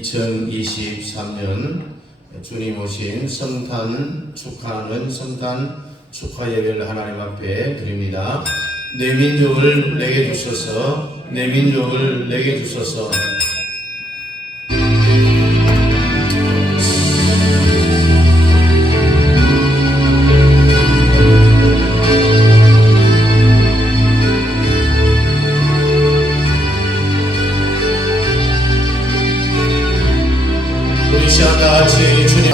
2023년 주님 오신 성탄 축하하는 성탄 축하 예배를 하나님 앞에 드립니다. 내 민족을 내게 주소서, 내 민족을 내게 주소서. 우리 시간 같이 주님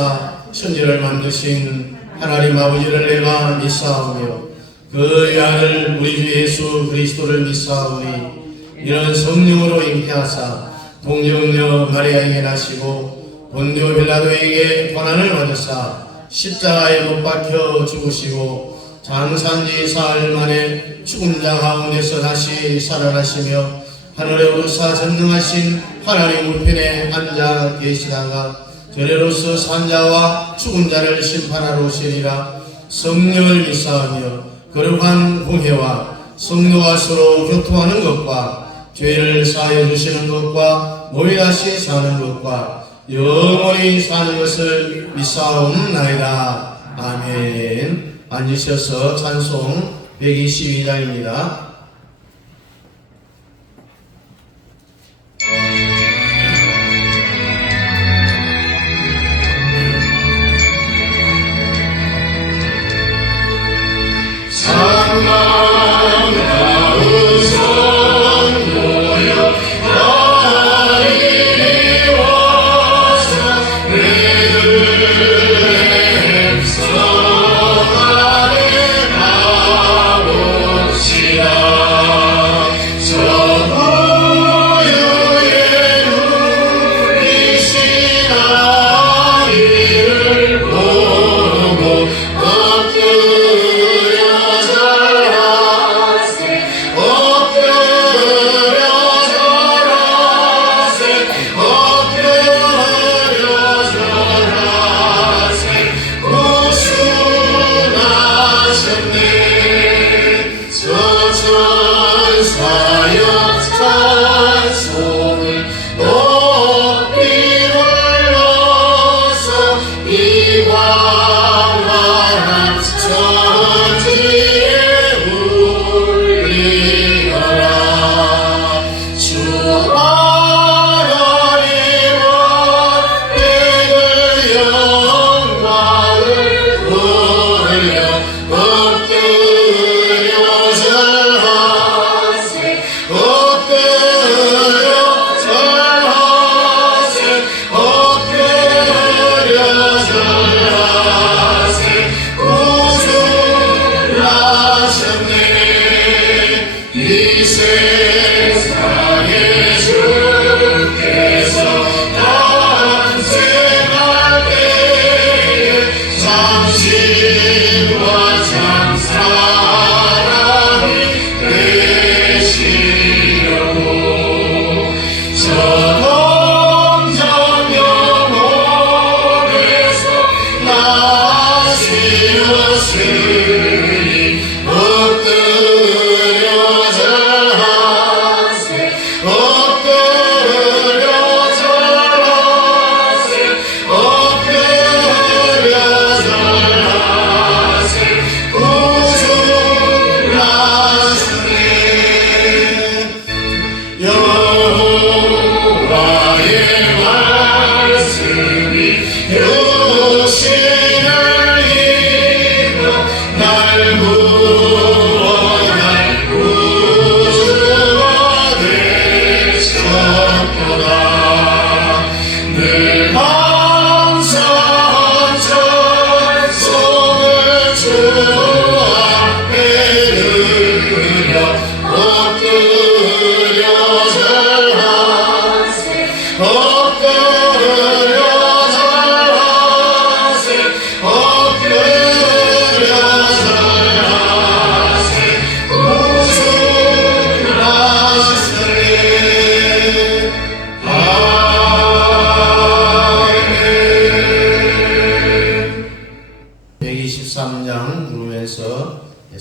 천지를 만드신 하나님 아버지를 내가 믿사오며 그 아들 우리 주 예수 그리스도를 믿사오니 이런 성령으로 잉태하사 동정녀 마리아에게 나시고 본디오 빌라도에게 고난을 받으사 십자가에 못 박혀 죽으시고 장산지 사흘 만에 죽은 자 가운데서 다시 살아나시며 하늘에 오르사 전능하신 하나님 우편에 앉아 계시다가 저래로서 산자와 죽은 자를 심판하러 오시리라. 성령을 믿사하며 거룩한 공회와 성도가 서로 교통하는 것과 죄를 사하여 주시는 것과 몸이 다시 사는 것과 영원히 사는 것을 믿사옵나이다. 아멘. 앉으셔서 찬송 122장입니다.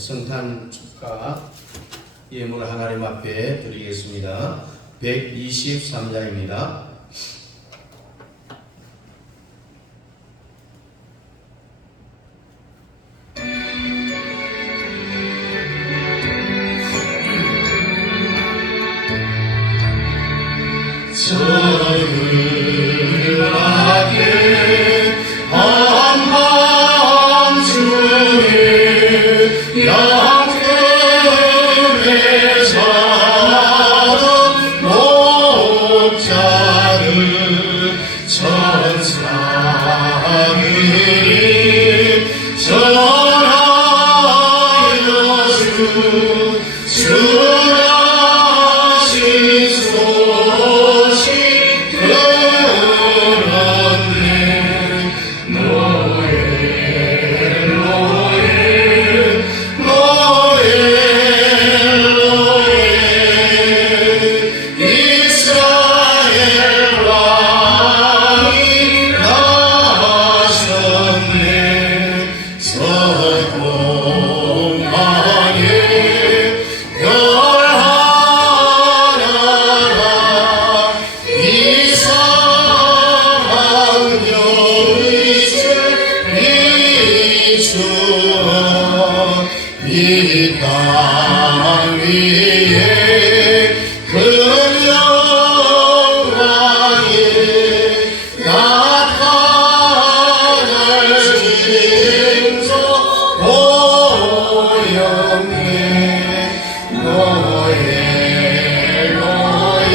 성탄 축하 예물 하나님 앞에 드리겠습니다. 123장입니다. 그하게 한밤중에 영금에 자던 목자를 천사들이 전하여 주라신 소식 들었네. 노예 노예 노예 노예 이스라엘 왕이 나셨네. 서공항에 열하나라 이상황경의줄 비추어 이 땅 위에 그 영광이 나타날 징조 보였네. 노예 노예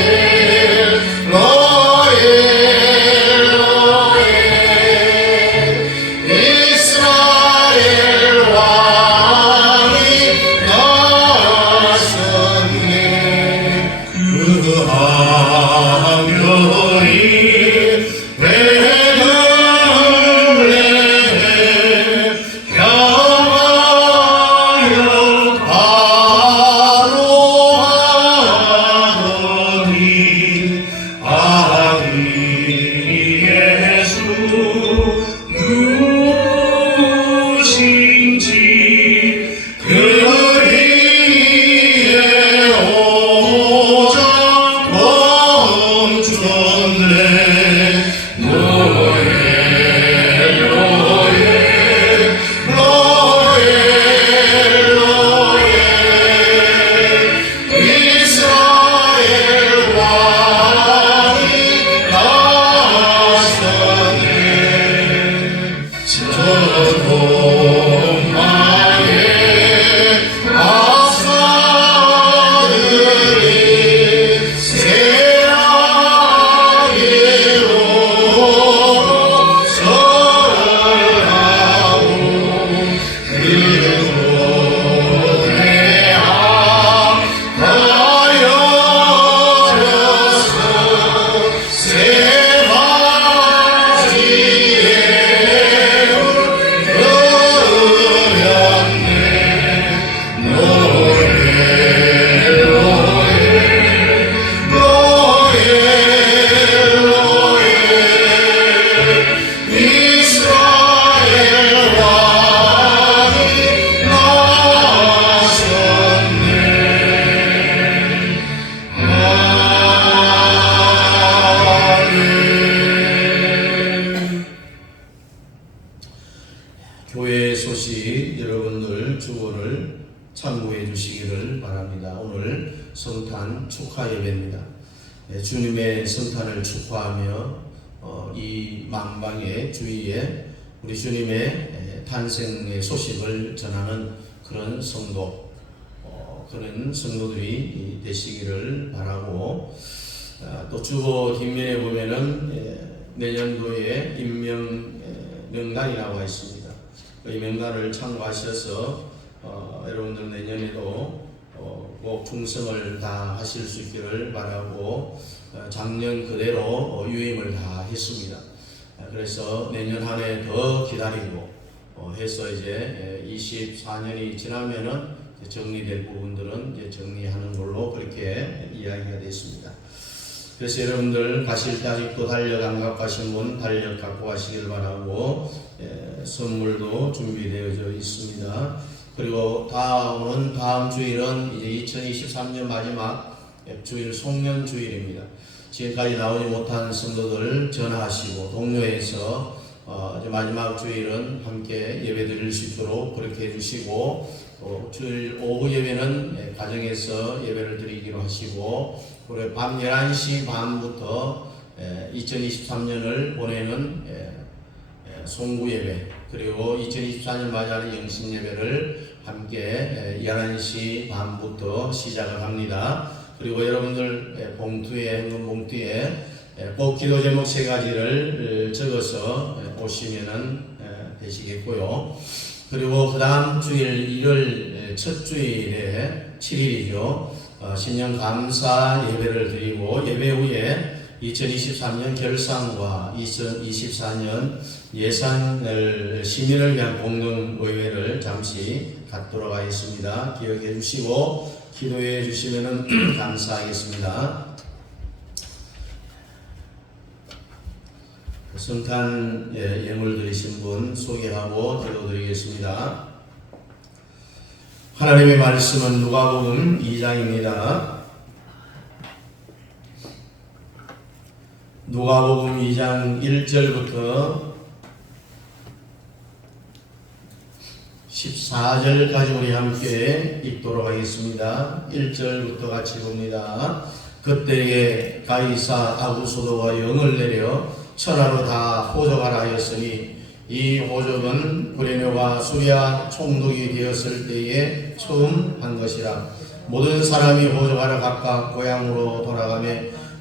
노예 노예 이스라엘 왕이 나셨네. 그 안경이 베들레헴 향하여 바로하더니 아기 예수 누구신지 그리에 오자 멈췄네. 노예 노예 노예 노예 이스라엘 왕이 나셨네. 저공항에 박사들이 새하기로 절하고 그 노래하여져서 새바지에 그렸네. 노예 노예 노예 노예 이스라엘 왕이 나셨네. 아멘. 교회 소식 여러분들 주보를 참고해 주시기를 바랍니다. 오늘 성탄 축하 예배입니다. 주님의 성탄을 축하하며 이 망방의 주위에 우리 주님의 탄생의 소식을 전하는 그런 성도, 그런 성도들이 되시기를 바라고, 또 주보 뒷면에 보면은 내년도에 임명 명단이 나와 있습니다. 이 명단을 참고하셔서 여러분들 내년에도 꼭 충성을 다 하실 수 있기를 바라고, 작년 그대로 유임을 다 했습니다. 그래서 내년 한 해 더 기다리고 해서 이제 24년이 지나면은 정리될 부분들은 이제 정리하는 걸로 그렇게 이야기가 됐습니다. 그래서 여러분들 가실 때 아직도 달력 안 갖고 가신 분 달력 갖고 가시길 바라고, 선물도 준비되어져 있습니다. 그리고 다음 주일은 이제 2023년 마지막 주일 송년 주일입니다. 지금까지 나오지 못한 성도들 전화하시고 동료에서 이제 마지막 주일은 함께 예배 드릴 수 있도록 그렇게 해주시고, 주일 오후 예배는 가정에서 예배를 드리기로 하시고, 그리고 밤 11시 반부터 2023년을 보내는 송구 예배, 그리고 2024년 맞이하는 영신 예배를 함께 11시 반부터 시작을 합니다. 그리고 여러분들 현금 봉투에 꼭 기도 제목 3가지를 적어서 오시면은 되시겠고요. 그리고 그 다음 주일 일요일 첫 주일에 7일이죠. 신년 감사 예배를 드리고, 예배 후에 2023년 결산과 2024년 예산을 시민을 위한 공동의회를 잠시 갖도록 하겠습니다. 기억해 주시고 기도해 주시면 감사하겠습니다. 성탄 예물 드리신 분 소개하고 기도드리겠습니다. 하나님의 말씀은 누가복음 2장입니다. 누가복음 2장 1절부터 14절까지 우리 함께 읽도록 하겠습니다. 1절부터 같이 봅니다. 그때에 가이사 아구소도가 영을 내려 천하로 다 호적하라 하였으니 이 호적은 브레네와 수리아 총독이 되었을 때에 처음 한 것이라. 모든 사람이 호적하러 각각 고향으로 돌아가며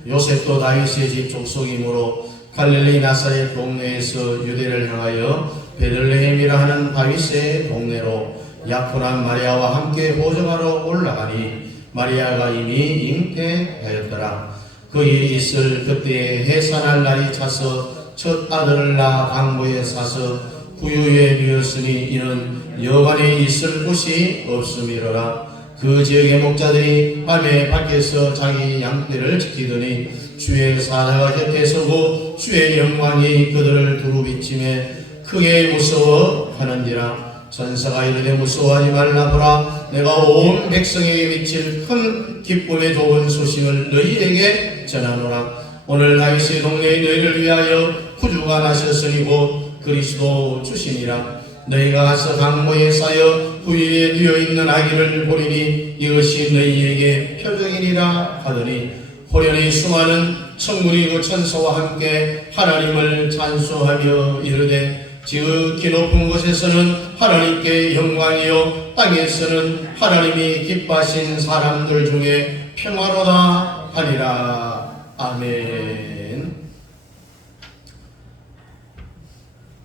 요셉도 다윗의 집 족속이므로 갈릴리 나사렛 동네에서 유대를 향하여 베들레헴이라 하는 다윗의 동네로 약혼한 마리아와 함께 호적하러 올라가니 마리아가 이미 잉태하였더라. 그 일이 있을 그때에 해산할 날이 차서 첫 아들을 낳아 강보에 사서 구유에 누웠으니 이는 여관에 있을 곳이 없음이로라. 그 지역의 목자들이 밤에 밖에서 자기 양떼를 지키더니 주의 사자가 곁에 서고 주의 영광이 그들을 두루 비치매 크게 무서워하는지라. 천사가 이르되 무서워하지 말라. 보라, 내가 온 백성에게 미칠 큰 기쁨의 좋은 소식을 너희에게 전하노라. 오늘 다윗의 동네에 너희를 위하여 구주가 나셨으니 곧 그리스도 주시니라. 너희가 가서 강모에 쌓여 구유에 누워있는 아기를 보리니 이것이 너희에게 표적이니라 하더니 호련히 수많은 천군이 그 천사와 함께 하나님을 찬송하며 이르되 지극히 높은 곳에서는 하나님께 영광이요 땅에서는 하나님이 기뻐하신 사람들 중에 평화로다 하니라. 아멘.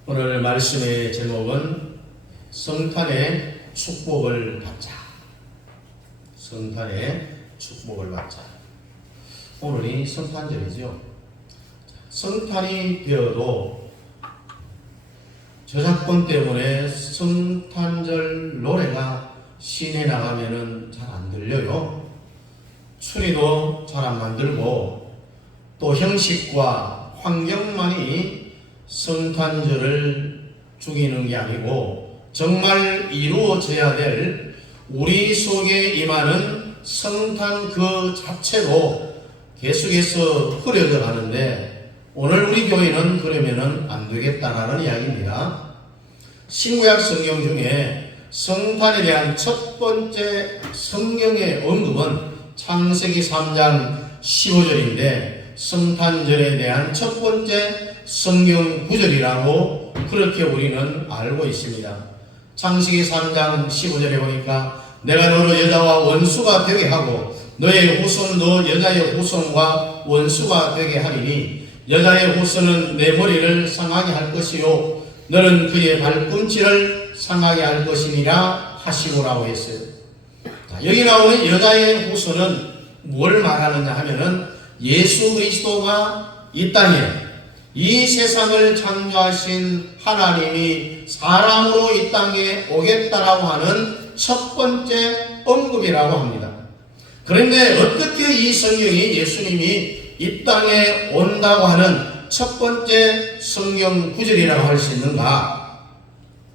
오늘 말씀의 제목은 성탄의 축복을 받자. 성탄의 축복을 받자. 오늘이 성탄절이죠. 성탄이 되어도 저작권 때문에 성탄절 노래가 시내 나가면은 잘 안 들려요. 추리도 잘 안 만들고 또 형식과 환경만이 성탄절을 죽이는 게 아니고 정말 이루어져야 될 우리 속에 임하는 성탄 그 자체로 계속해서 흐려져 가는데 오늘 우리 교회는 그러면은 안 되겠다라는 이야기입니다. 신구약 성경 중에 성탄에 대한 첫 번째 성경의 언급은 창세기 3장 15절인데 성탄절에 대한 첫 번째 성경 구절이라고 그렇게 우리는 알고 있습니다. 창세기 3장 15절에 보니까 내가 너로 여자와 원수가 되게 하고 너의 후손도 여자의 후손과 원수가 되게 하리니 여자의 후손은 내 머리를 상하게 할 것이요 너는 그의 발꿈치를 상하게 할 것이니라 하시고라고 했어요. 자, 여기 나오는 여자의 후손은 뭘 말하느냐 하면은 예수 그리스도가 이 땅에 이 세상을 창조하신 하나님이 사람으로 이 땅에 오겠다라고 하는 첫 번째 언급이라고 합니다. 그런데 어떻게 이 성경이 예수님이 이 땅에 온다고 하는 첫 번째 성경 구절이라고 할 수 있는가?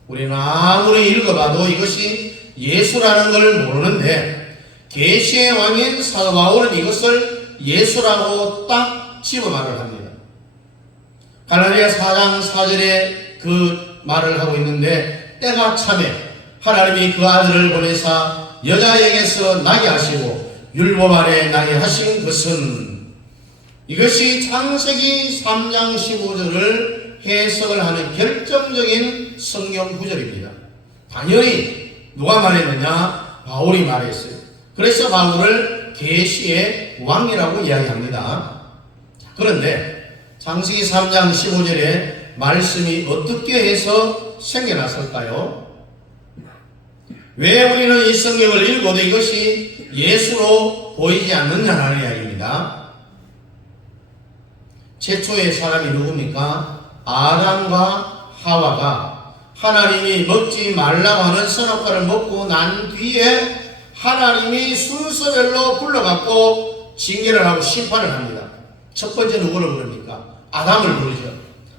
우리는 아무리 읽어봐도 이것이 예수라는 걸 모르는데 계시의 왕인 사도 바울은 이것을 예수라고 딱 집어 말을 합니다. 갈라디아 4장 4절에 그 말을 하고 있는데 때가 차매 하나님이 그 아들을 보내사 여자에게서 나게 하시고 율법 아래 나게 하신 것은 이것이 창세기 3장 15절을 해석을 하는 결정적인 성경 구절입니다. 당연히 누가 말했느냐? 바울이 말했어요. 그래서 바울을 계시의 왕이라고 이야기합니다. 그런데 창세기 3장 15절에 말씀이 어떻게 해서 생겨났을까요? 왜 우리는 이 성경을 읽어도 이것이 예수로 보이지 않느냐는 이야기입니다. 최초의 사람이 누굽니까? 아담과 하와가 하나님이 먹지 말라고 하는 선악과를 먹고 난 뒤에 하나님이 순서별로 불러갖고 징계를 하고 심판을 합니다. 첫 번째 누구를 부릅니까? 아담을 부르죠.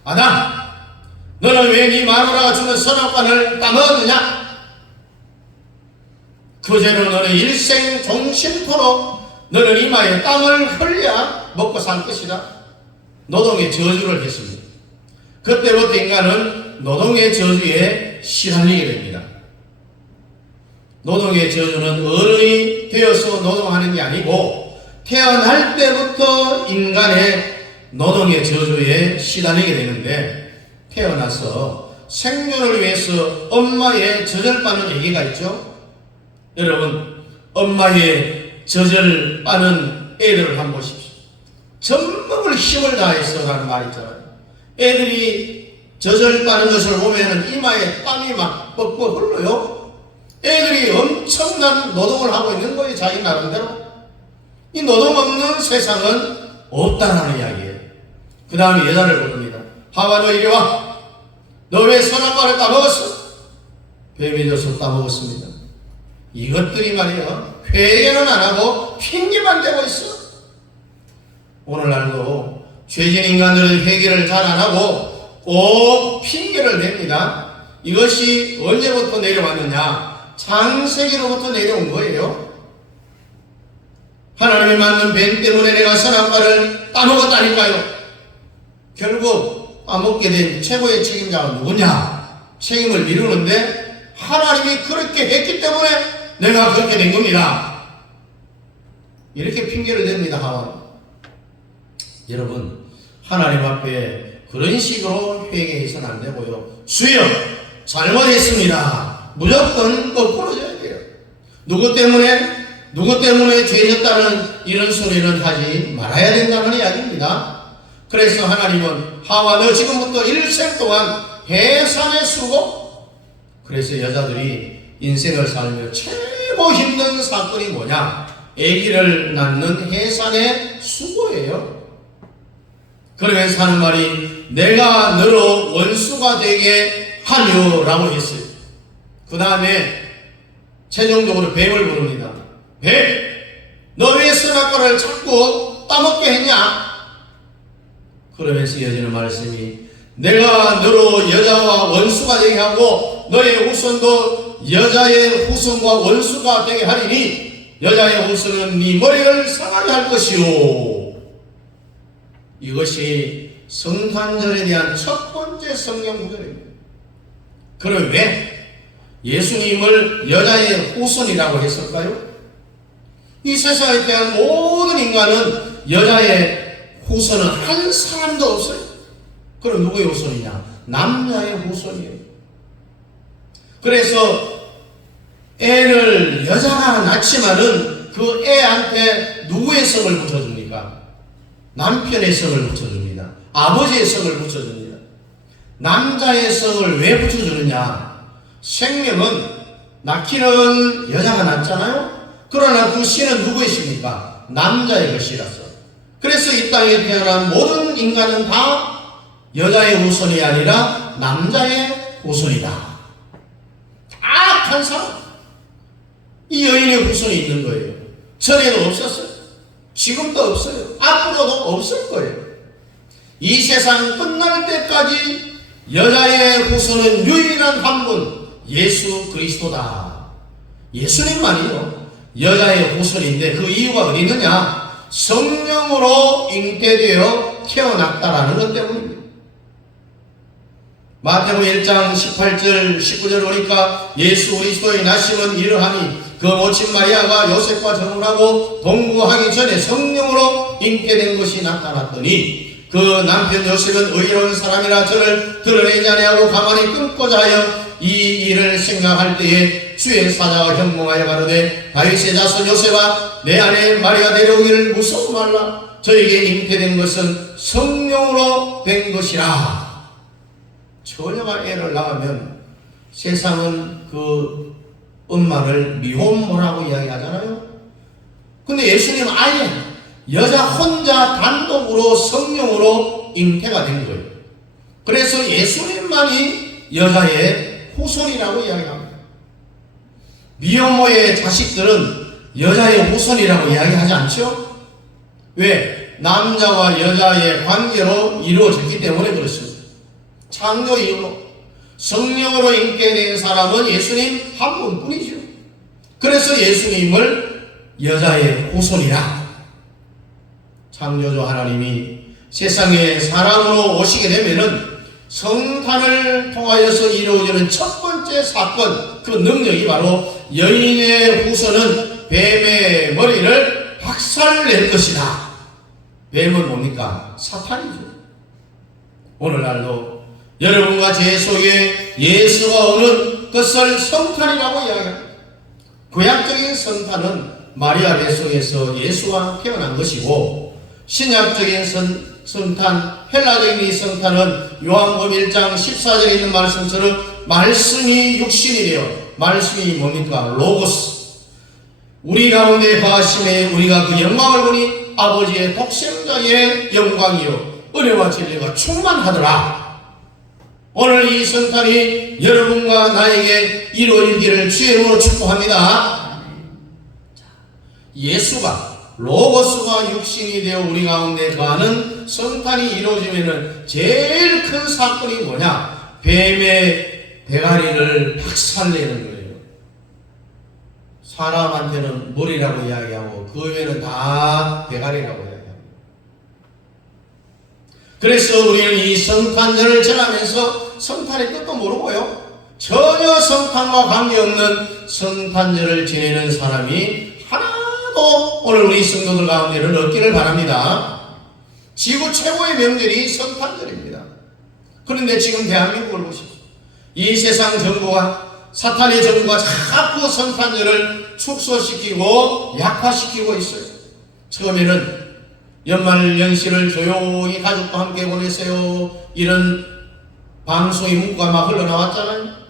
아담, 너는 왜 네 마누라가 주는 선악과를 따먹었느냐? 그 죄로 너는 일생 종신토록 너는 이마에 땀을 흘려야 먹고 살 것이다. 노동의 저주를 했습니다. 그때부터 인간은 노동의 저주에 시달리게 됩니다. 노동의 저주는 어른이 되어서 노동하는 게 아니고 태어날 때부터 인간의 노동의 저주에 시달리게 되는데, 태어나서 생존을 위해서 엄마의 젖을 빠는 애기가 있죠. 여러분, 엄마의 젖을 빠는 애들을 한번 보십시오. 전목을 힘을 다해서 라는 말이 있잖아요. 애들이 젖을 빠는 것을 보면 이마에 땀이 막 뻑뻑 흘러요. 애들이 엄청난 노동을 하고 있는 거예요. 자기 나름대로. 이 노동 없는 세상은 없다라는 이야기예요. 그 다음에 여자를 부릅니다. 하와, 너 이리 와. 너 왜 선악과를 따먹었어? 뱀이 져서 따먹었습니다. 이것들이 말이야, 회개는 안 하고 핑계만 대고 있어. 오늘날도 죄진 인간들은 회개를 잘 안 하고 꼭 핑계를 냅니다. 이것이 언제부터 내려왔느냐? 창세기로부터 내려온 거예요. 하나님이 만든 뱀 때문에 내가 선악과를 따먹었다니까요. 결국 따먹게 된 최고의 책임자가 누구냐? 책임을 미루는데 하나님이 그렇게 했기 때문에 내가 그렇게 된 겁니다. 이렇게 핑계를 댑니다. 하와는. 여러분, 하나님 앞에 그런 식으로 회개해서는 안 되고요. 주여, 잘못했습니다. 무조건 거꾸로져야 돼요. 누구 때문에 죄졌다는 이런 소리는 하지 말아야 된다는 이야기입니다. 그래서 하나님은 하와, 너 지금부터 일생 동안 해산의 수고. 그래서 여자들이 인생을 살며 최고 힘든 사건이 뭐냐? 아기를 낳는 해산의 수고예요. 그러면서 하는 말이 내가 너로 원수가 되게 하려라고 했어요. 그 다음에 최종적으로 뱀을 부릅니다. 뱀, 너 왜 선악과를 자꾸 따먹게 했냐? 그러면서 이어지는 말씀이 내가 너로 여자와 원수가 되게 하고 너의 후손도 여자의 후손과 원수가 되게 하리니 여자의 후손은 네 머리를 상하게 할 것이요. 이것이 성탄절에 대한 첫 번째 성경 구절입니다. 그럼 왜 예수님을 여자의 후손이라고 했을까요? 이 세상에 대한 모든 인간은 여자의 후손은 한 사람도 없어요. 그럼 누구의 후손이냐? 남자의 후손이에요. 그래서 애를 여자가 낳지만은 그 애한테 누구의 성을 붙여줍니까? 남편의 성을 붙여줍니다. 아버지의 성을 붙여줍니다. 남자의 성을 왜 붙여주느냐? 생명은 낳기는 여자가 낳잖아요. 그러나 그 씨는 누구의 씨입니까? 남자의 것이라서. 그래서 이 땅에 태어난 모든 인간은 다 여자의 후손이 아니라 남자의 후손이다. 악한 사람, 이 여인의 후손이 있는 거예요. 전에도 없었어요. 지금도 없어요. 앞으로도 없을 거예요. 이 세상 끝날 때까지 여자의 후손은 유일한 한 분, 예수 그리스도다. 예수님만이요 여자의 후손인데 그 이유가 어디 있느냐? 성령으로 잉태되어 태어났다라는 것 때문입니다. 마태복음 1장 18절 19절 보니까 예수 그리스도의 나심은 이러하니 그 모친 마리아가 요셉과 정혼하고 동거하기 전에 성령으로 잉태된 것이 나타났더니 그 남편 요셉은 의로운 사람이라 저를 드러내지 아니하고 가만히 끊고자 하여 이 일을 생각할 때에 주의 사자가 현몽하여 가로되 다윗의 자손 요셉아 내 아내 마리아 데려오기를 무서워 말라. 저에게 잉태된 것은 성령으로 된 것이라. 처녀가 애를 낳으면 세상은 그 엄마를 미혼모라고 이야기하잖아요. 근데 예수님 아예 여자 혼자 단독으로 성령으로 잉태가 된 거예요. 그래서 예수님만이 여자의 후손이라고 이야기합니다. 미혼모의 자식들은 여자의 후손이라고 이야기하지 않죠? 왜? 남자와 여자의 관계로 이루어졌기 때문에 그렇습니다. 창조 이후로 성령으로 잉태된 사람은 예수님 한 분뿐이죠. 그래서 예수님을 여자의 후손이라. 창조주 하나님이 세상에 사람으로 오시게 되면은 성탄을 통하여서 이루어지는 첫 번째 사건, 그 능력이 바로 여인의 후손은 뱀의 머리를 박살낼 것이다. 뱀은 뭡니까? 사탄이죠. 오늘날도 여러분과 제 속에 예수가 오는 것을 성탄이라고 이야기합니다. 구약적인 성탄은 마리아 뱃속에서 예수가 태어난 것이고, 신약적인 성탄, 헬라적인 이 성탄은 요한복음 1장 14절에 있는 말씀처럼 말씀이 육신이 되어, 말씀이 뭡니까? 로고스. 우리 가운데 거하심에 우리가 그 영광을 보니 아버지의 독생자의 영광이요 은혜와 진리가 충만하더라. 오늘 이 성탄이 여러분과 나에게 이루어지기를 주의 이름으로 축복합니다. 예수가 로고스가 육신이 되어 우리 가운데 거하는 성탄이 이루어지면 제일 큰 사건이 뭐냐? 뱀의 대가리를 박살내는 거예요. 사람한테는 머리라고 이야기하고 그 외에는 다 대가리라고 이야기합니다. 그래서 우리는 이 성탄절을 지나면서 성탄의 뜻도 모르고요, 전혀 성탄과 관계없는 성탄절을 지내는 사람이 하나도 오늘 우리 성도들 가운데는 없기를 바랍니다. 지구 최고의 명절이 성탄절입니다. 그런데 지금 대한민국을 보십시오. 이 세상 정부가, 사탄의 정부가 자꾸 성탄절을 축소시키고 약화시키고 있어요. 처음에는 연말연시를 조용히 가족과 함께 보내세요, 이런 방송의 문구가 막 흘러나왔잖아요.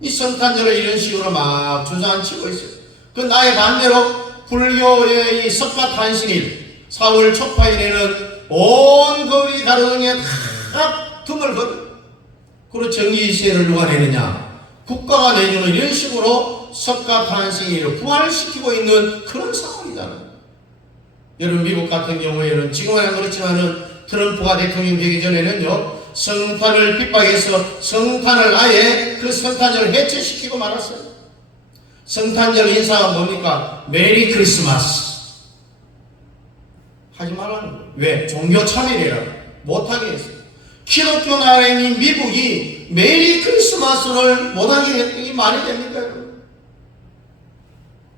이 성탄절을 이런 식으로 막 주저앉히고 있어요. 그 나의 반대로 불교의 이 석가탄신일 4월 초파일에는 온 거리 가로등에 다 등을 거둬. 그리고 정기시혜를 누가 내느냐? 국가가 내주는 이런 식으로 석가탄신일을 부활시키고 있는 그런 상황이잖아요. 여러분, 미국 같은 경우에는 지금은 그렇지만은 트럼프가 대통령 되기 전에는요, 성탄을 핍박해서 성탄을 아예 그 성탄절을 해체시키고 말았어요. 성탄절 인사가 뭡니까? 메리 크리스마스 하지 말라는 거예요. 왜? 종교 차별이라 못하게 했어요. 기독교 나라인 미국이 메리 크리스마스를 못하게 했더니 말이 됩니까?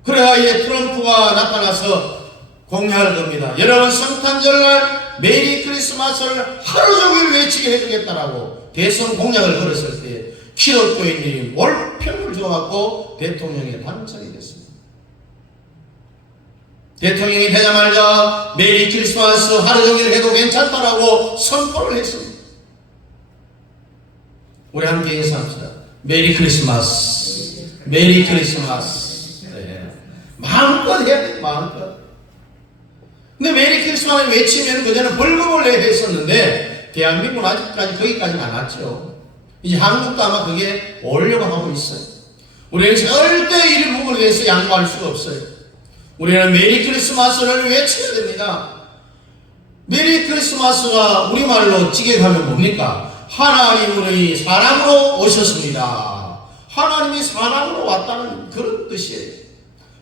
그래야 이제 트럼프가 나타나서 공약할 겁니다. 여러분, 성탄절날 메리 크리스마스를 하루 종일 외치게 해주겠다라고 대선 공약을 걸었을 때 기독교인들이 몰평을 줘갖고 대통령에 당선이 됐습니다. 대통령이 되자마자 메리 크리스마스 하루 종일 해도 괜찮다라고 선포를 했습니다. 우리 함께 인사합시다. 메리 크리스마스, 메리 크리스마스. 네. 마음껏 해야 돼, 마음껏. 근데 메리 크리스마스를 외치면 그전에 벌금을 내야 했었는데 대한민국은 아직까지 거기까지는 안 왔죠. 이제 한국도 아마 그게 오려고 하고 있어요. 우리는 절대 이 부분에 대해서 양보할 수가 없어요. 우리는 메리 크리스마스를 외쳐야 됩니다. 메리 크리스마스가 우리말로 직역하면 뭡니까? 하나님의 사랑으로 오셨습니다. 하나님이 사랑으로 왔다는 그런 뜻이에요.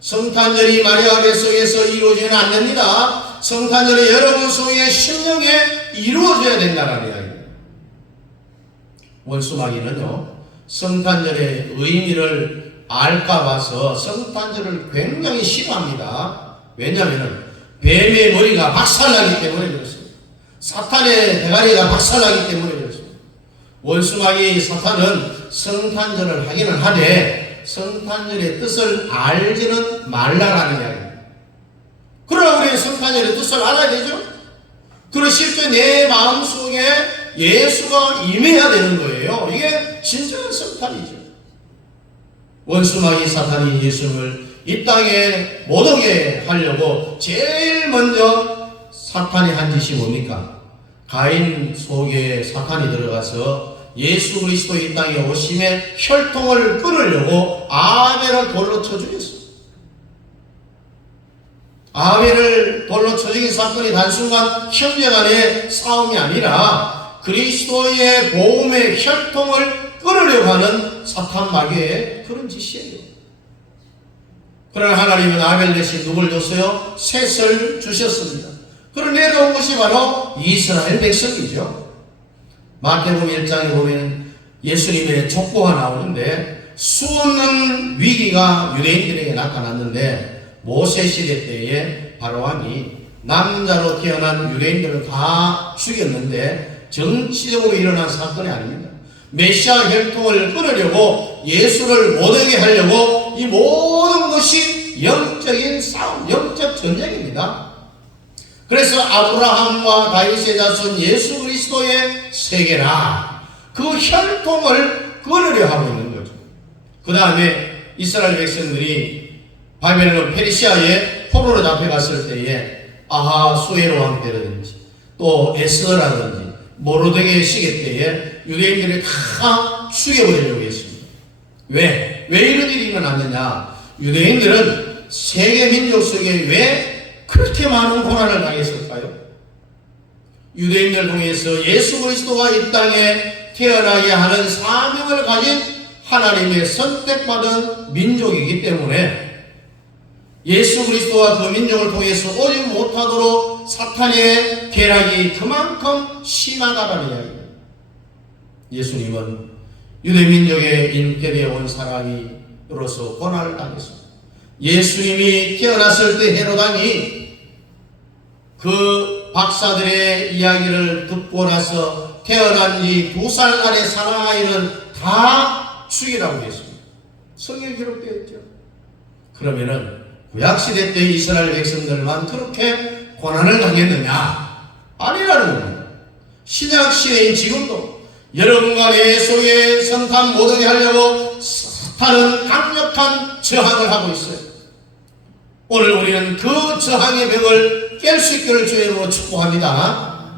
성탄절이 마리아 뱃속에서 이루어지는 안 됩니다. 성탄절이 여러분 속의 심령에 이루어져야 된다는 이야기입니다. 원수마귀는요, 성탄절의 의미를 알까 봐서 성탄절을 굉장히 싫어합니다. 왜냐하면 뱀의 머리가 박살나기 때문에 그렇습니다. 사탄의 대가리가 박살나기 때문에 그렇습니다. 원수마귀 사탄은 성탄절을 하기는 하되 성탄절의 뜻을 알지는 말라라는 이야기입니다. 그러나 우리는 성탄절의 뜻을 알아야 되죠. 그리고 실제 내 마음속에 예수가 임해야 되는 거예요. 이게 진정한 성탄이죠. 원수마귀 사탄이 예수를 이 땅에 못 오게 하려고 제일 먼저 사탄이 한 짓이 뭡니까? 가인 속에 사탄이 들어가서 예수 그리스도 이 땅에 오심에 혈통을 끊으려고 아벨을 돌로 쳐 죽였어요. 아벨을 돌로 쳐 죽인 사건이 단순한 형제 간의 싸움이 아니라 그리스도의 복음의 혈통을 끊으려고 하는 사탄 마귀의 그런 짓이에요. 그러나 하나님은 아벨 대신 누굴 줬어요? 셋을 주셨습니다. 그런 내려온 것이 바로 이스라엘 백성이죠. 마태복음 1장에 보면 예수님의 족보가 나오는데 수없는 위기가 유대인들에게 나타났는데 모세 시대 때에 바로왕이 남자로 태어난 유대인들은 다 죽였는데 정치적으로 일어난 사건이 아닙니다. 메시아 혈통을 끊으려고 예수를 못오게 하려고 이 모든 것이 영적인 싸움, 영적 전쟁입니다. 그래서 아브라함과 다윗의 자손 예수 그리스도의 세계라 그 혈통을 끊으려 하고 있는 거죠. 그 다음에 이스라엘 백성들이 바벨론 페르시아의 포로로 잡혀갔을 때에 아하수에로 왕때라든지 또 에스더라든지 모르드게의 시기 때에 유대인들이 다 죽여버리려고 했습니다. 왜 이런 일이 일어났느냐? 유대인들은 세계 민족 속에 왜 그렇게 많은 고난을 당했을까요? 유대인들 통해서 예수 그리스도가 이 땅에 태어나게 하는 사명을 가진 하나님의 선택받은 민족이기 때문에 예수 그리스도와 그 민족을 통해서 오지 못하도록 사탄의 계략이 그만큼 심하다라는 이야기입니다. 예수님은 유대민족의 인격에 온 사람으로서 고난을 당했습니다. 예수님이 태어났을 때 헤로당이 그 박사들의 이야기를 듣고 나서 태어난 지 2살 안에 사랑아이는 다 죽이라고 했습니다. 성경에 기록되어 있죠. 그러면은 구약시대 때 이스라엘 백성들만 그렇게 고난을 당했느냐? 아니라는 겁니다. 신약시대인 지금도 여러분과 내 속에 성탄 못오게 하려고 사탄은 강력한 저항을 하고 있어요. 오늘 우리는 그 저항의 벽을 깰 수 있기를 주의 이름으로 축복합니다.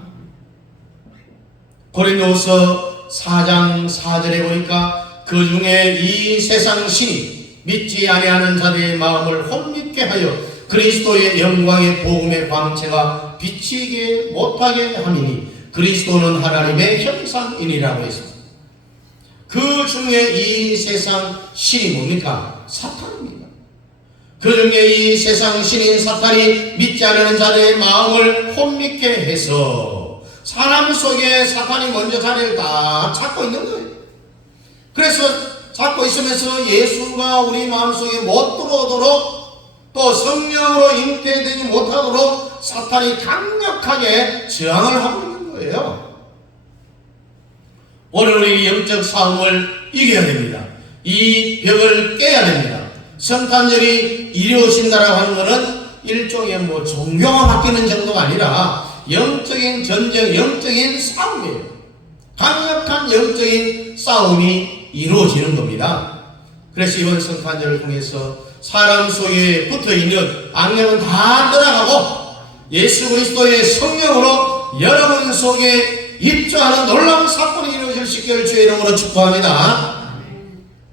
고린도후서 4장 4절에 보니까 그 중에 이 세상 신이 믿지 아니하는 자들의 마음을 혼미케 하여 그리스도의 영광의 복음의 광채가 비치게 못하게 함이니 그리스도는 하나님의 형상이니라고 했습니다. 그 중에 이 세상 신이 뭡니까? 사탄입니다. 그 중에 이 세상 신인 사탄이 믿지 않는 자들의 마음을 혼미케 해서 사람 속에 사탄이 먼저 자리를 다 잡고 있는 거예요. 그래서 잡고 있으면서 예수가 우리 마음속에 못 들어오도록 또 성령으로 잉태되지 못하도록 사탄이 강력하게 저항을 하고 있는 거예요. 오늘 우리 영적 싸움을 이겨야 됩니다. 이 벽을 깨야 됩니다. 성탄절이 이루어진다라고 하는 것은 일종의 종교가 바뀌는 정도가 아니라 영적인 전쟁, 영적인 싸움이에요. 강력한 영적인 싸움이 이루어지는 겁니다. 그래서 이번 성탄절을 통해서 사람 속에 붙어있는 악령은 다 떠나가고 예수 그리스도의 성령으로 여러분 속에 입주하는 놀라운 사건이 이루어질 수 있기를 주의 이름으로 축복합니다.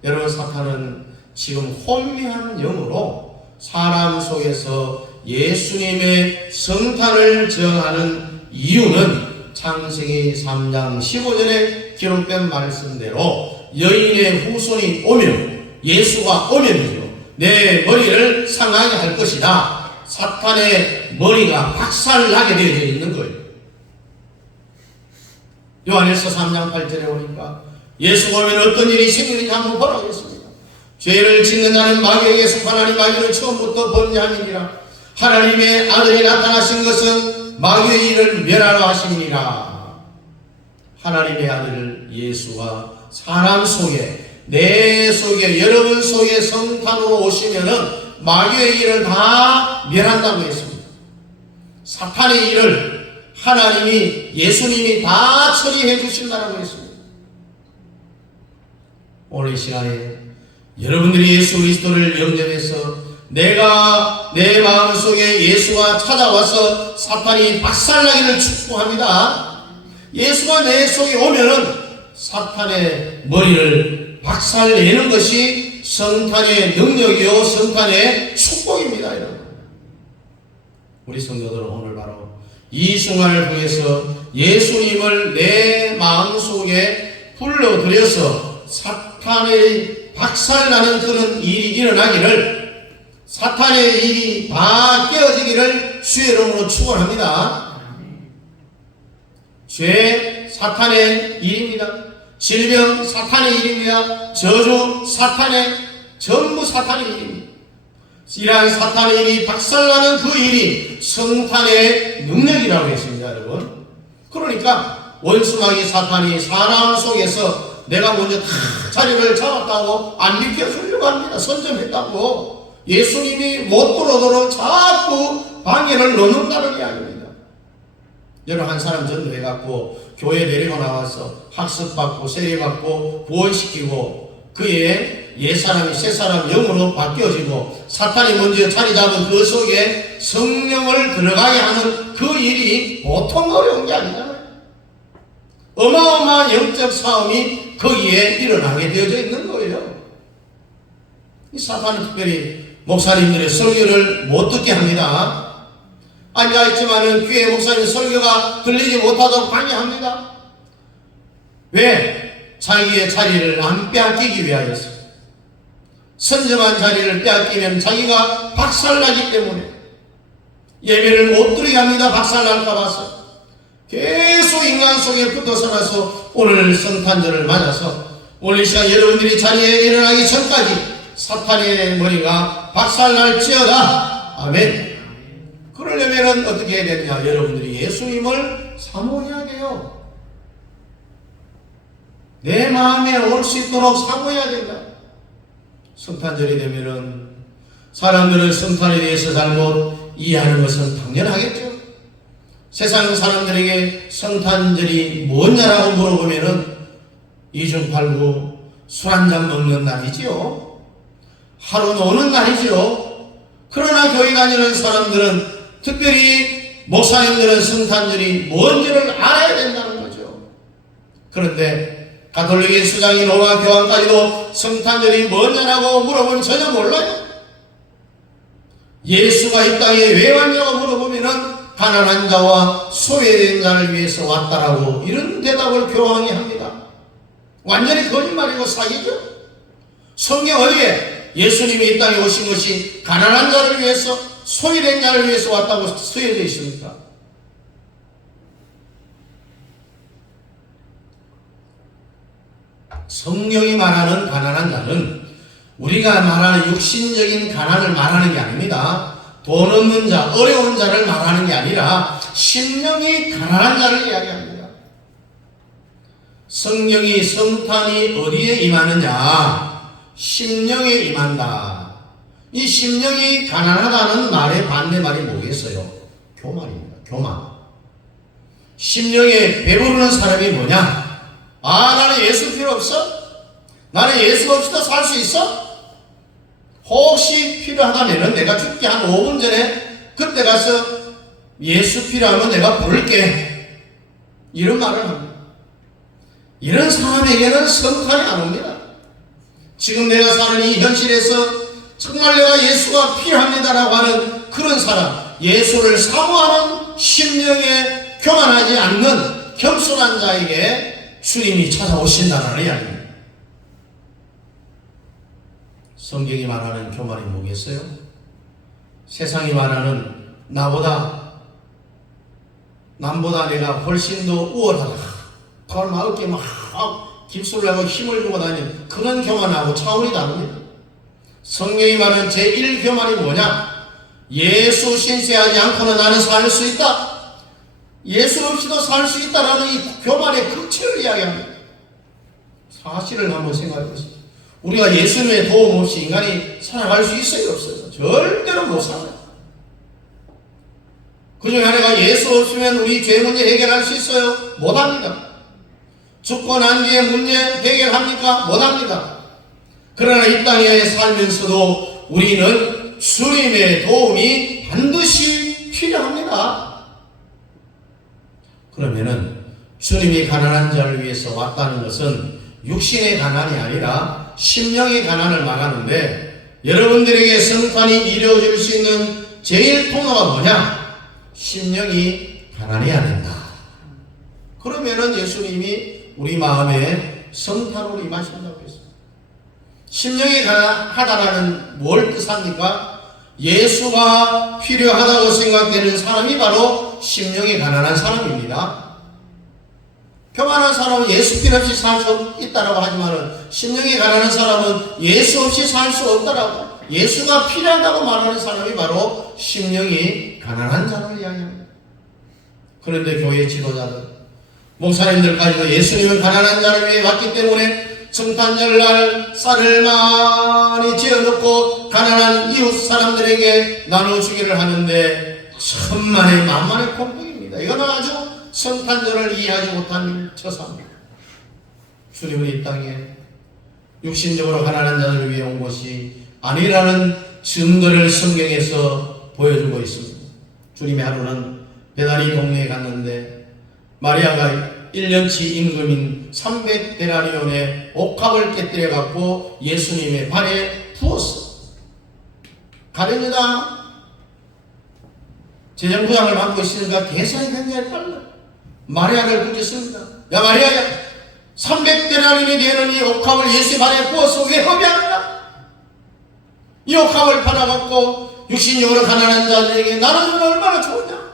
여러분, 사탄은 지금 혼미한 영으로 사람 속에서 예수님의 성탄을 저항하는 이유는 창세기 3장 15절에 기록된 말씀대로 여인의 후손이 오면, 예수가 오면요 내 머리를 상하게 할 것이다. 사탄의 머리가 박살나게 되어 있는 거예요. 요한일서 3장 8절에 보니까 예수가 오면 어떤 일이 생기는지 한번 보라고 했습니다. 죄를 짓는 자는 마귀에게 속하나니 마귀는 처음부터 범죄함이니라. 하나님의 아들이 나타나신 것은 마귀의 일을 멸하려 하십니다. 하나님의 아들 예수가 사람 속에, 내 속에, 여러분 속에 성탄으로 오시면은 마귀의 일을 다 멸한다고 했습니다. 사탄의 일을 하나님이, 예수님이 다 처리해 주신다고 했습니다. 오늘 이 시간에 여러분들이 예수 그리스도를 영접해서 내가 내 마음속에 예수가 찾아와서 사탄이 박살나기를 축복합니다. 예수가 내 속에 오면은 사탄의 머리를 박살내는 것이 성탄의 능력이요 성탄의 축복입니다. 여러분, 우리 성도들은 오늘 바로 이 순간을 통해서 예수님을 내 마음속에 불러들여서 사탄의 박살나는 그런 일이 일어나기를, 사탄의 일이 다 깨어지기를 주의 이름으로 축원합니다. 죄 사탄의 일입니다. 질병 사탄의 일입니다. 저주 사탄의, 전부 사탄의 일입니다. 이러한 사탄의 일이 박살나는 그 일이 성탄의 능력이라고 했습니다. 여러분, 그러니까 원수마귀 사탄이 사람 속에서 내가 먼저 다 자리를 잡았다고 안 비켜주려고 합니다. 선점했다고 예수님이 못 들어오도록 자꾸 방해를 넣는다는 이야기입니다. 여러분, 한 사람 전도해갖고 교회 데리고 나와서 학습받고 세례받고 구원시키고 그의 옛사람이 새사람 영으로 바뀌어지고 사탄이 먼저 자리 잡은 그 속에 성령을 들어가게 하는 그 일이 보통 어려운 게 아니잖아요. 어마어마한 영적 싸움이 거기에 일어나게 되어져 있는 거예요. 이 사탄은 특별히 목사님들의 설교를 못 듣게 합니다. 앉아있지만은 귀에 목사님 설교가 들리지 못하도록 방해합니다. 왜? 자기의 자리를 안 빼앗기기 위하여서. 선정한 자리를 빼앗기면 자기가 박살나기 때문에 예배를 못 드리게 합니다. 박살날까 봐서. 계속 인간 속에 붙어서 나서 오늘 성탄절을 맞아서 오늘 이 시간 여러분들이 자리에 일어나기 전까지 사탄의 머리가 박살날지어다. 아멘. 그러려면 어떻게 해야 되느냐? 여러분들이 예수님을 사모해야 돼요. 내 마음에 올 수 있도록 사모해야 된다. 성탄절이 되면은 사람들은 성탄에 대해서 잘못 이해하는 것은 당연하겠죠. 세상 사람들에게 성탄절이 뭐냐라고 물어보면은 이중팔구 술 한잔 먹는 날이지요. 하루 노는 날이지요. 그러나 교회 다니는 사람들은, 특별히 목사님들은 성탄절이 뭔지를 알아야 된다는 거죠. 그런데 가톨릭의 수장인 로마 교황까지도 성탄절이 뭐냐라고 물어보면 전혀 몰라요. 예수가 이 땅에 왜 왔냐고 물어보면은 가난한 자와 소외된 자를 위해서 왔다라고 이런 대답을 교황이 합니다. 완전히 거짓말이고 사기죠. 성경 어디에 예수님이 이 땅에 오신 것이 가난한 자를 위해서, 소외된 자를 위해서 왔다고 쓰여져 있습니까? 성경이 말하는 가난한 자는 우리가 말하는 육신적인 가난을 말하는 게 아닙니다. 돈 없는 자, 어려운 자를 말하는 게 아니라 심령이 가난한 자를 이야기합니다. 성령이, 성탄이 어디에 임하느냐? 심령에 임한다. 이 심령이 가난하다는 말의 반대말이 뭐겠어요? 교만입니다. 교만. 심령에 배부르는 사람이 뭐냐? 아, 나는 예수 필요 없어? 나는 예수 없이도 살 수 있어? 혹시 필요하다면 내가 죽기 한 5분 전에 그때 가서 예수 필요하면 내가 부를게. 이런 말을 합니다. 이런 사람에게는 성탄이 안 옵니다. 지금 내가 사는 이 현실에서 정말 내가 예수가 필요합니다라고 하는 그런 사람, 예수를 사모하는 심령에 교만하지 않는 겸손한 자에게 주님이 찾아오신다는 이야기입니다. 성경이 말하는 교만이 뭐겠어요? 세상이 말하는 남보다 내가 훨씬 더 우월하다. 그걸 막 어깨 막 깁스를 하고 힘을 주고 다니는 그런 교만하고 차원이 다릅니다. 성경이 말하는 제1교만이 뭐냐? 예수 신뢰하지 않고는 나는 살 수 있다. 예수 없이도 살 수 있다라는 이 교만의 극치를 이야기합니다. 사실을 한번 생각해 보시죠. 우리가 예수님의 도움 없이 인간이 살아갈 수 있어요, 없어요? 절대로 못 살아요. 그 중에 하나가 예수 없으면 우리 죄 문제 해결할 수 있어요? 못합니다. 죽고 난 뒤에 문제 해결합니까? 못합니다. 그러나 이 땅에 살면서도 우리는 주님의 도움이 반드시 필요합니다. 그러면은 주님이 가난한 자를 위해서 왔다는 것은 육신의 가난이 아니라 심령의 가난을 말하는데, 여러분들에게 성탄이 이루어질 수 있는 제일 통로가 뭐냐? 심령이 가난해야 된다. 그러면은 예수님이 우리 마음에 성탄으로 임하신다고 했어요. 심령이 가난하다는 뭘 뜻합니까? 예수가 필요하다고 생각되는 사람이 바로 심령이 가난한 사람입니다. 평안한 사람은 예수 필요 없이 살 수 있다라고 하지만은 심령이 가난한 사람은 예수 없이 살 수 없다라고, 예수가 필요하다고 말하는 사람이 바로 심령이 가난한 자를 이야기합니다. 그런데 교회 지도자들, 목사님들까지도 예수님은 가난한 자를 위해 왔기 때문에 성탄절날 쌀을 많이 지어놓고 가난한 이웃 사람들에게 나눠주기를 하는데 천만의 만만의 공덕입니다. 이건 아주 성탄절을 이해하지 못한 처사입니다. 주님은 이 땅에 육신적으로 가난한 자를 위해 온 것이 아니라는 증거를 성경에서 보여주고 있습니다. 주님의 하루는 베다니 동네에 갔는데 마리아가 1년치 임금인 300데나리온의 옥합을 깨뜨려 갖고 예수님의 발에 부었어. 가룟유다 재정부장을 맡고 있으니까 계산이 굉장히 빨라. 마리아를 부르셨습니다. 야 마리아야, 300데나리온이 되는 이 옥합을 예수의 발에 부어서 왜 허비하느냐? 이 옥합을 팔아갖고 육신적으로 가난한 자들에게 나눠주면 얼마나 좋으냐?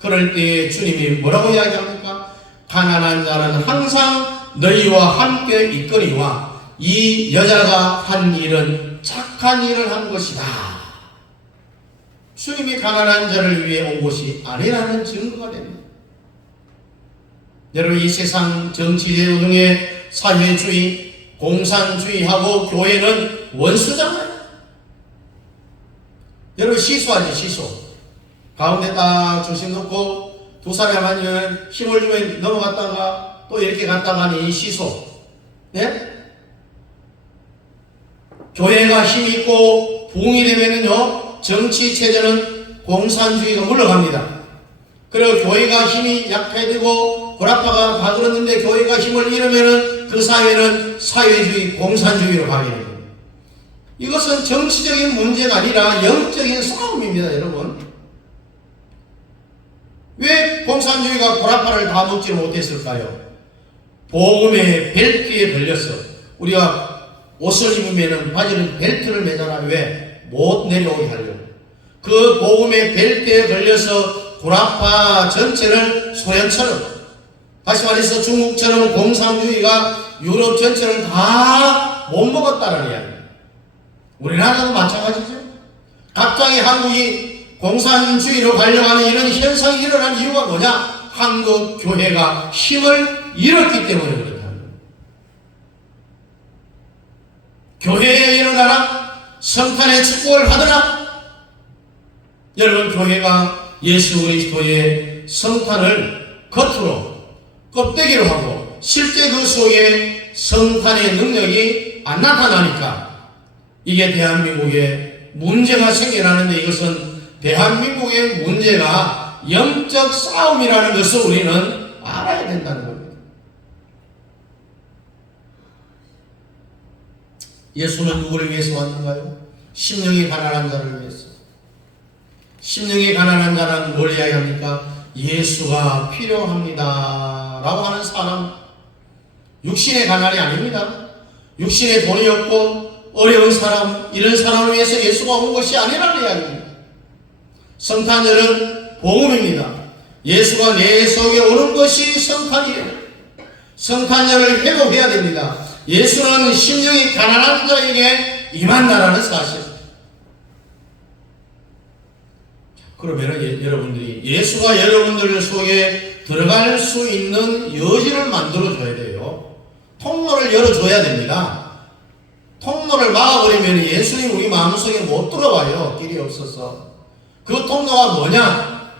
그럴 때 주님이 뭐라고 이야기합니까? 가난한 자는 항상 너희와 함께 있거니와 이 여자가 한 일은 착한 일을 한 것이다. 주님이 가난한 자를 위해 온 것이 아니라는 증거가 됩니다. 여러분, 이 세상 정치제도 등의 사회주의, 공산주의하고 교회는 원수잖아요. 여러분, 시소하죠, 시소. 가운데 딱 중심 놓고 두 사람만 힘을 주면 넘어갔다가 또 이렇게 갔다가 하는 이 시소. 네? 교회가 힘이 있고 부흥이 되면은요, 정치 체제는 공산주의가 물러갑니다. 그리고 교회가 힘이 약해지고 구라파가 바들었는데 교회가 힘을 잃으면은 그 사회는 사회주의, 공산주의로 가게 됩니다. 이것은 정치적인 문제가 아니라 영적인 싸움입니다, 여러분. 왜 공산주의가 구라파를 다 먹지 못했을까요? 복음의 벨트에 걸려서, 우리가 옷을 입으면 바지는 벨트를 매잖아요. 왜? 못 내려오게 하려고. 그 복음의 벨트에 걸려서 구라파 전체를 소련처럼, 다시 말해서 중국처럼 공산주의가 유럽 전체를 다 못 먹었다는 이야기입니다. 우리나라도 마찬가지죠. 갑자기 한국이 공산주의로 가려고 하는 이런 현상이 일어난 이유가 뭐냐? 한국 교회가 힘을 잃었기 때문에 그렇다. 교회에 일어나라, 성탄의 축복을 받으라. 여러분, 교회가 예수 그리스도의 성탄을 겉으로 껍데기로 하고 실제 그 속에 성탄의 능력이 안 나타나니까 이게 대한민국에 문제가 생겨나는데, 이것은 대한민국의 문제가 영적 싸움이라는 것을 우리는 알아야 된다는 겁니다. 예수는 누구를 위해서 왔는가요? 심령이 가난한 자를 위해서. 심령이 가난한 자는 뭘 이야기합니까? 예수가 필요합니다 라고 하는 사람. 육신의 가난이 아닙니다. 육신에 돈이 없고 어려운 사람, 이런 사람을 위해서 예수가 온 것이 아니라는 이야기입니다. 성탄절은 복음입니다. 예수가 내 속에 오는 것이 성탄이에요. 성탄절을 회복해야 됩니다. 예수는 심령이 가난한 자에게 임한다라는 사실. 그러면 여러분들이 예수가 여러분들 속에 들어갈 수 있는 여지를 만들어줘야 돼요. 통로를 열어줘야 됩니다. 통로를 막아버리면 예수님 우리 마음속에 못 들어와요. 길이 없어서. 그 통로가 뭐냐?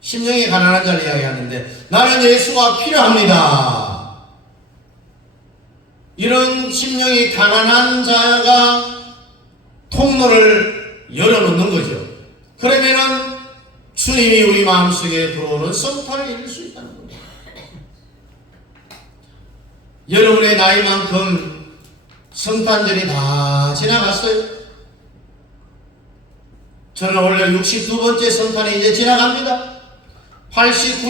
심령이 가난한 자를 이야기하는데 나는 예수가 필요합니다. 이런 심령이 가난한 자가 통로를 열어놓는 거죠. 그러면은 주님이 우리 마음속에 들어오는 성탄을 이룰 수 있다는 겁니다. 여러분의 나이만큼 성탄절이 다 지나갔어요. 저는 원래 62번째 성탄이 이제 지나갑니다. 80,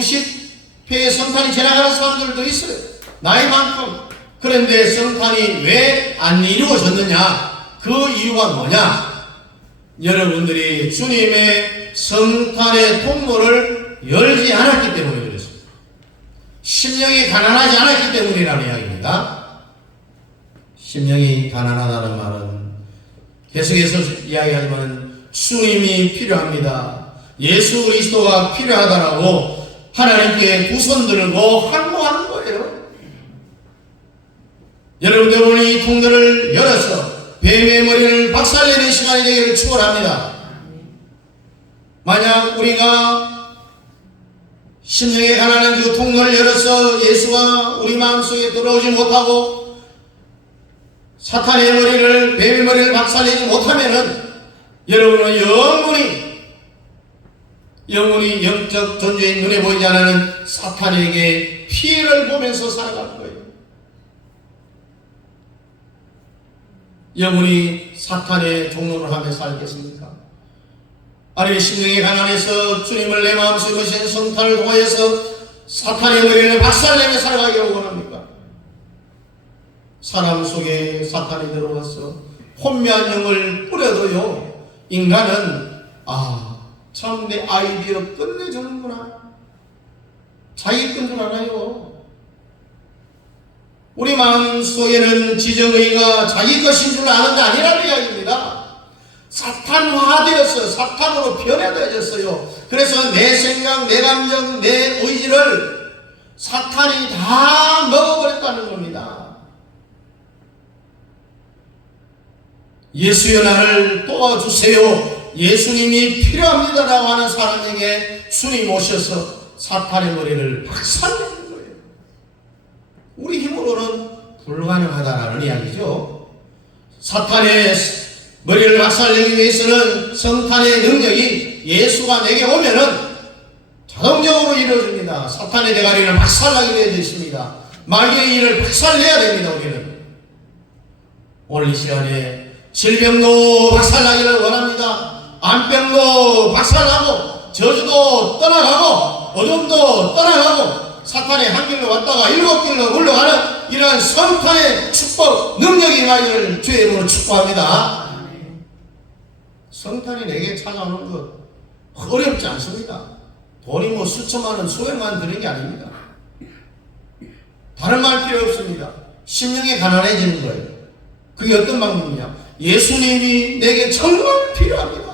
90회의 성탄이 지나가는 사람들도 있어요. 나이만큼. 그런데 성탄이 왜 안 이루어졌느냐? 그 이유가 뭐냐? 여러분들이 주님의 성탄의 통로를 열지 않았기 때문에 그렇습니다. 심령이 가난하지 않았기 때문이라는 이야기입니다. 심령이 가난하다는 말은 계속해서 이야기하지만 주님이 필요합니다. 예수 그리스도가 필요하다라고 하나님께 두 손 들고 환호하는 거예요. 여러분들 오늘 이 통로를 열어서 뱀의 머리를 박살내는 시간이 되기를 축원합니다. 만약 우리가 심령에 가난한 그 통로를 열어서 예수가 우리 마음속에 들어오지 못하고 사탄의 머리를, 뱀의 머리를 박살내지 못하면은 여러분은 영원히 영적 존재인 눈에 보이지 않는 사탄에게 피해를 보면서 살아갈 거예요. 영원히 사탄의 종로를 하며 살겠습니까? 아니 심령이 가난해서 주님을 내 마음속에 모신 성탄을 통하여서 사탄의 머리를 박살내며 살아가기를 원합니까? 사람 속에 사탄이 들어와서 혼미한 영을 뿌려도요, 인간은 참 내 아이디어 끝내주는구나, 자기 건 줄 알아요. 우리 마음속에는 지정의가 자기 것인 줄 아는 게 아니라는 이야기입니다. 사탄화되었어요. 사탄으로 변해졌어요. 그래서 내 생각, 내 감정, 내 의지를 사탄이 다 먹어버렸다는 겁니다. 예수여 나를 도와주세요. 예수님이 필요합니다라고 하는 사람에게 주님 오셔서 사탄의 머리를 박살내는 거예요. 우리 힘으로는 불가능하다라는 이야기죠. 사탄의 머리를 박살내기 위해서는 성탄의 능력이 예수가 내게 오면은 자동적으로 이루어집니다. 사탄의 대가리를 박살나게 되어 있습니다. 마귀의 일을 박살내야 됩니다. 우리는 오늘 이 시간에 질병도 박살나기를 원합니다. 암병도 박살나고 저주도 떠나가고 어둠도 떠나가고 사탄의 한 길로 왔다가 일곱 길로 물러가는 이러한 성탄의 축복 능력이 임하기를 주의 이름으로 축복합니다. 성탄이 내게 찾아오는 것 어렵지 않습니다. 돈이 뭐 수천만 원 수백만 드는 게 아닙니다. 다른 말 필요 없습니다. 심령이 가난해지는 거예요. 그게 어떤 방법이냐? 예수님이 내게 정말 필요합니다.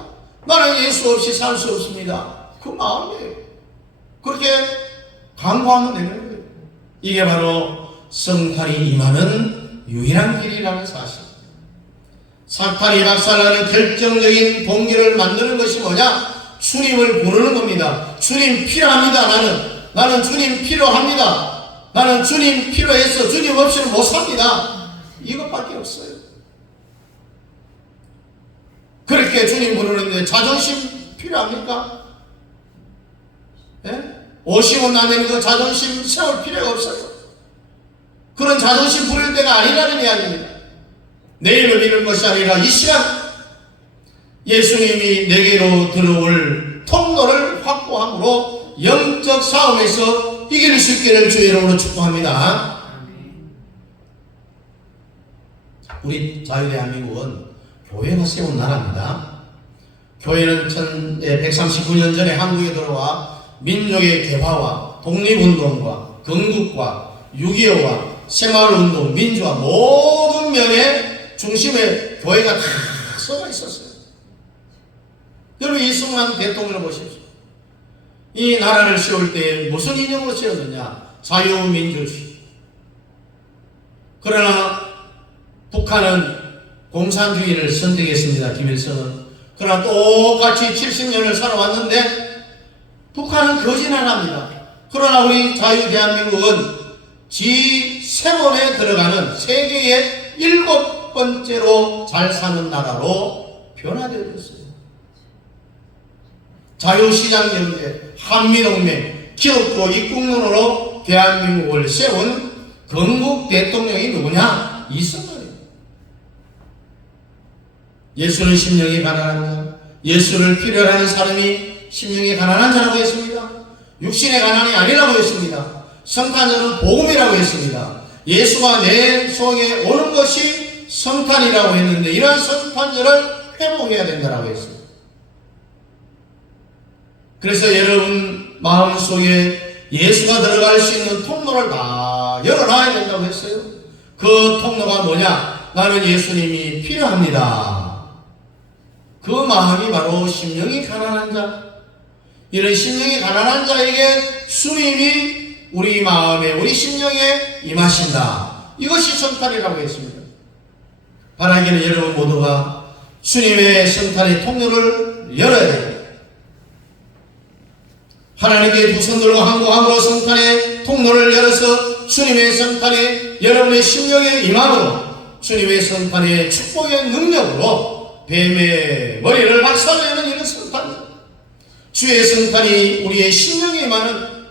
나는 예수 없이 살 수 없습니다. 그 마음이에요. 그렇게 강구하면 되는 거예요. 이게 바로 성탄이 임하는 유일한 길이라는 사실. 사탄이 박살나는 결정적인 동기를 만드는 것이 뭐냐? 주님을 부르는 겁니다. 주님 필요합니다. 나는 주님 필요합니다. 나는 주님 필요해서 주님 없이는 못 삽니다. 이것밖에 없어요. 그렇게 주님 부르는데 자존심 필요합니까? 예? 50원 안 되는 그 자존심 세울 필요가 없어요. 그런 자존심 부릴 때가 아니라는 이야기입니다. 내일을 미룰 것이 아니라 이 시간 예수님이 내게로 들어올 통로를 확보함으로 영적 싸움에서 이길 수 있기를 주의 이름으로 축복합니다. 우리 자유대한민국은 교회가 세운 나라입니다. 교회는 139년 전에 한국에 들어와 민족의 개화와 독립운동과 건국과 6.25와 새마을운동, 민주화 모든 면에 중심에 교회가 다 쏟아 있었어요. 여러분 이승만 대통령을 보십시오. 이 나라를 세울 때 무슨 이념으로 세웠느냐? 자유민주주의. 그러나 북한은 공산주의를 선택했습니다. 김일성은. 그러나 똑같이 70년을 살아왔는데 북한은 거짓말 합니다. 그러나 우리 자유 대한민국은 G7에 들어가는 세계의 7번째로 잘 사는 나라로 변화되었어요. 자유시장 경제, 한미동맹, 기독교 입국론으로 대한민국을 세운 건국 대통령이 누구냐? 이승만이에요. 예수는 심령이 가난한 자, 예수를 필요로 하는 사람이 심령이 가난한 자라고 했습니다. 육신의 가난이 아니라고 했습니다. 성탄절은 복음이라고 했습니다. 예수가 내 속에 오는 것이 성탄이라고 했는데 이러한 성탄절을 회복해야 된다고 했습니다. 그래서 여러분 마음속에 예수가 들어갈 수 있는 통로를 다 열어놔야 된다고 했어요. 그 통로가 뭐냐? 나는 예수님이 필요합니다. 그 마음이 바로 심령이 가난한 자. 이런 심령이 가난한 자에게 주님이 우리 마음에 우리 심령에 임하신다. 이것이 성탄이라고 했습니다. 바라기는 여러분 모두가 주님의 성탄의 통로를 열어야 됩니다. 하나님께 두 손 들고 한곡함으로 성탄의 통로를 열어서 주님의 성탄에 여러분의 심령에 임함으로 주님의 성탄의 축복의 능력으로 뱀의 머리를 박살내는 이런 성탄, 주의 성탄이 우리의 심령에 임하는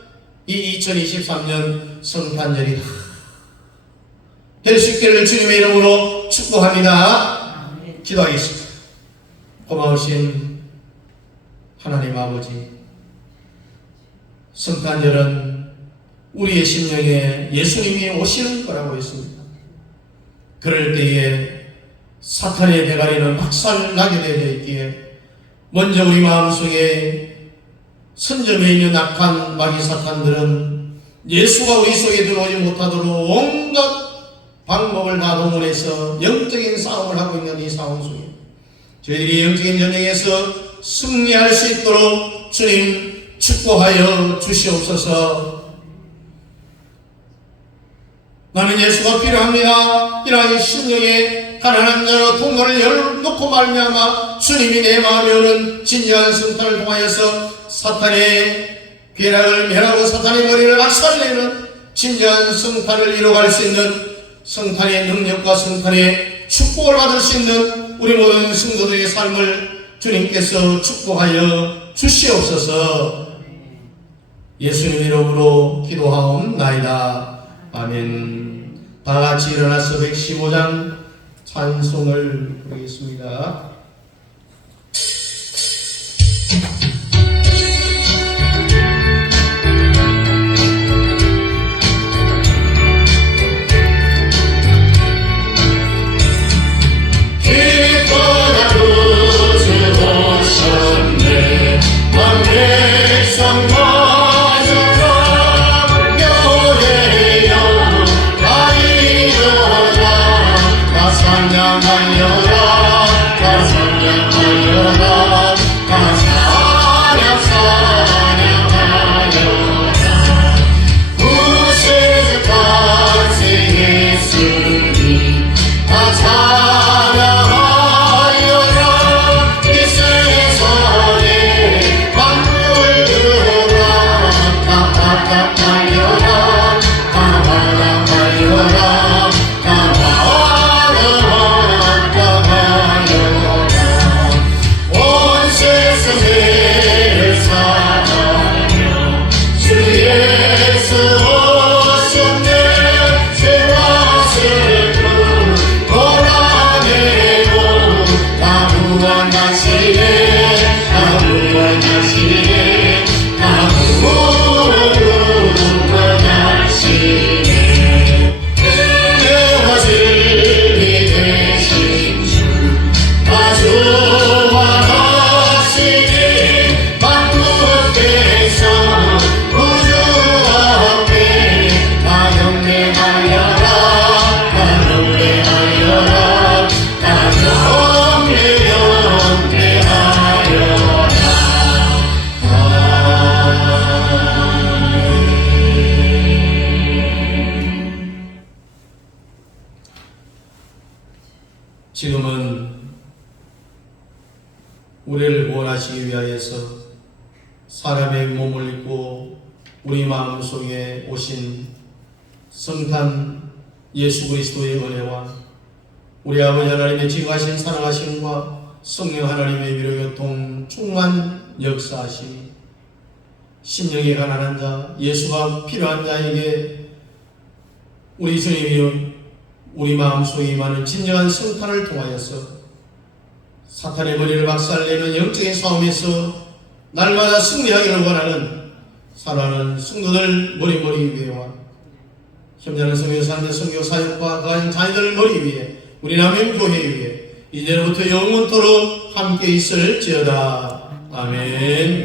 이 2023년 성탄절이 다 될 수 있기를 주님의 이름으로 축복합니다. 기도하겠습니다. 고마우신 하나님 아버지, 성탄절은 우리의 심령에 예수님이 오시는 거라고 했습니다. 그럴 때에 사탄의 대가리는 박살나게 되어 있기에 먼저 우리 마음속에 선점에 있는 악한 마귀 사탄들은 예수가 우리 속에 들어오지 못하도록 온갖 방법을 다 동원해서 영적인 싸움을 하고 있는 이 상황 속에 저희들이 영적인 전쟁에서 승리할 수 있도록 주님 축복하여 주시옵소서. 나는 예수가 필요합니다. 이러한 심령에 가난한 자로 통로를 열어놓고 말미암아 주님이 내 마음에 오는 진정한 성탄을 통하여서 사탄의 괴락을 멸하고 사탄의 머리를 박살내는 진정한 성탄을 이루어갈 수 있는 성탄의 능력과 성탄의 축복을 받을 수 있는 우리 모든 성도들의 삶을 주님께서 축복하여 주시옵소서. 예수님 이름으로 기도하옵나이다. 아멘. 다같이 일어나서 115장 찬송을 부르겠습니다. 찬양하여라 지금은 우리를 구원하시기 위하여서 사람의 몸을 입고 우리 마음속에 오신 성탄 예수 그리스도의 은혜와 우리 아버지 하나님의 지극하신 사랑하심과 성령 하나님의 위로교통 충만 역사하심이 심령이 가난한 자, 예수가 필요한 자에게 우리 주님이 우리 마음속에 임하는 진정한 성탄을 통하여서 사탄의 머리를 박살내는 영적인 싸움에서 날마다 승리하기를 원하는 사랑하는 성도들 머리 위에와 현재는 성교사님의 성교사역과 가정 자녀들 머리 위에 우리 남영교회 위에 이제부터 영원토록 함께 있을지어다. 아멘.